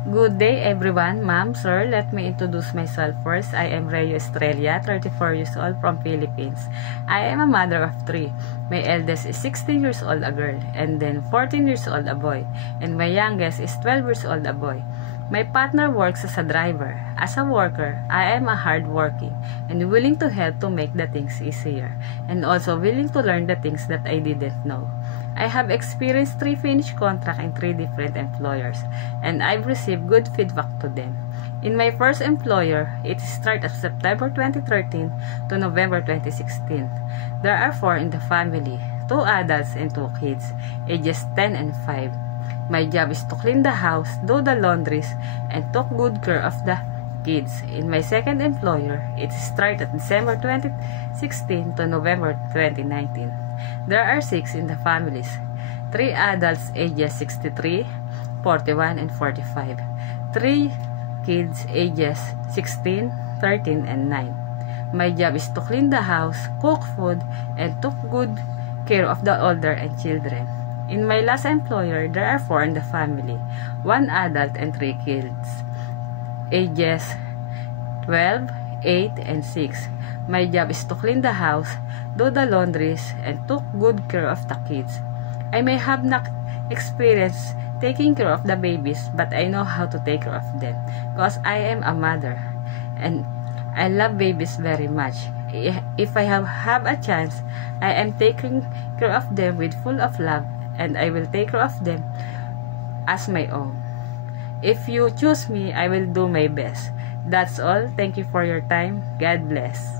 Good day everyone, ma'am, sir. Let me introduce myself first. I am Rhea Estrella, 34 years old from Philippines. I am a mother of 3. My eldest is 16 years old, a girl, and then 14 years old, a boy, and my youngest is 12 years old, a boy. My partner works as a driver. As a worker, I am a hardworking and willing to help to make the things easier, and also willing to learn the things that I didn't know. I have experienced 3 finished contracts in 3 different employers, and I've received good feedback to them. In my first employer, it started September 2013 to November 2016. There are 4 in the family, 2 adults and 2 kids, ages 10 and 5. My job is to clean the house, do the laundries, and take good care of the kids. In my second employer, it started December 2016 to November 2019. There are 6 in the families, 3 adults ages 63, 41, and 45, 3 kids ages 16, 13, and 9. My job is to clean the house, cook food, and take good care of the older and children. In my last employer, there are 4 in the family, 1 adult and 3 kids, ages 12, 8, and 6. My job is to clean the house, do the laundries, and take good care of the kids. I may have not experienced taking care of the babies, but I know how to take care of them because I am a mother and I love babies very much. If I have a chance, I am taking care of them with full of love, and I will take care of them as my own. If you choose me, I will do my best. That's all. Thank you for your time. God bless.